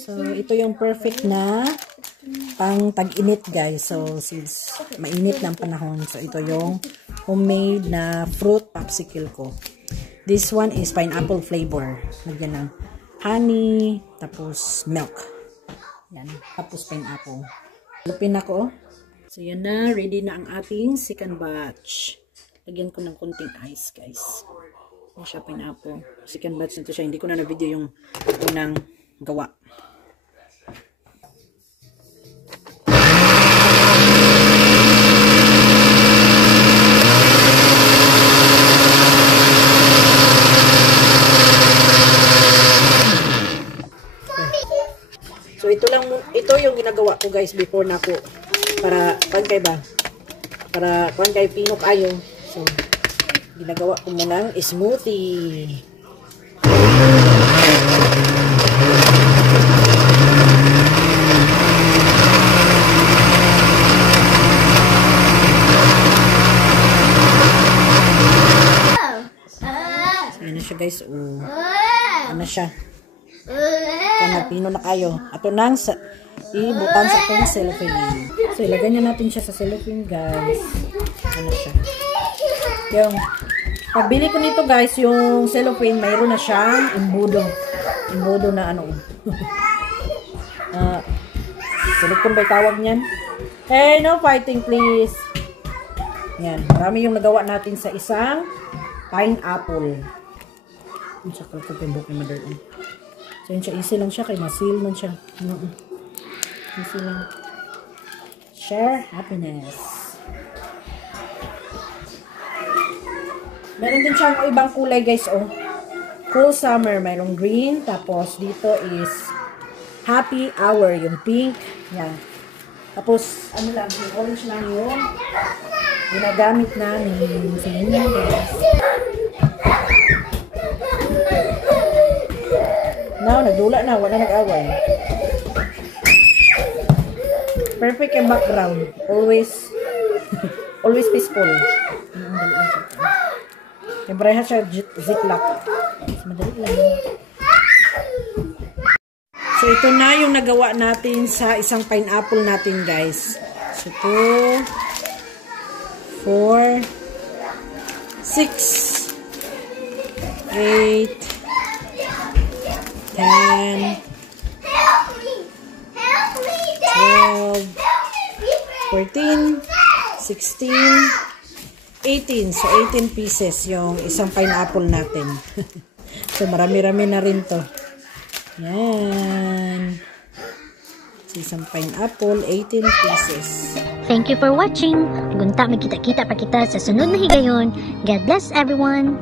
So, ito yung perfect na pang tag-init, guys. So, since mainit na ang panahon, so ito yung homemade na fruit popsicle ko. This one is pineapple flavor. Lagyan ng honey, tapos milk. Yan, tapos pineapple. Lupin ako. So, yan na. Ready na ang ating second batch. Lagyan ko ng konting ice, guys. Yan siya, pineapple. Second batch nito siya. Hindi ko na na-video yung unang gawa. So, ito yung ginagawa ko, guys, before na ako. Para, kay ba? Para, kay pinok ayo. So, ginagawa ko muna ng smoothie. So, ayan na siya, guys. Ano siya? Pino na kayo. Ato nang ibutan sa itong cellophane. So, ilagay na natin siya sa cellophane, guys. Ano siya? Yung, pagbili ko nito, guys, yung cellophane, mayroon na siyang imbudo. Imbudo na ano. Silicone ba tawag niyan? Hey, no fighting, please. Yan. Marami yung nagawa natin sa isang pineapple. Ang sakal ko yung book ni Mother. So, yun siya. Easy lang siya. Kay masil man siya. Easy lang. Share happiness. Meron din siyang ibang kulay, guys. Oh. Cool summer. Mayroong green. Tapos, dito is happy hour. Yung pink. Yan. Tapos, ano lang. Yung orange lang yung ginagamit namin sa inyo, guys. Now, nagdula na. Wala nag-away. Perfect yung background. Always always peaceful. Siyempre, siya ziplock. Madali lang. So, ito na yung nagawa natin sa isang pineapple natin, guys. So, 2, 4, 6, 8, 10, 12, 14, 16, 18. So, 18 pieces yung isang pineapple natin. So, marami-rami na rin to. Yan. So, isang pineapple, 18 pieces. Thank you for watching. Gunta, magkita-kita pa kita sa sunod na higayon. God bless everyone.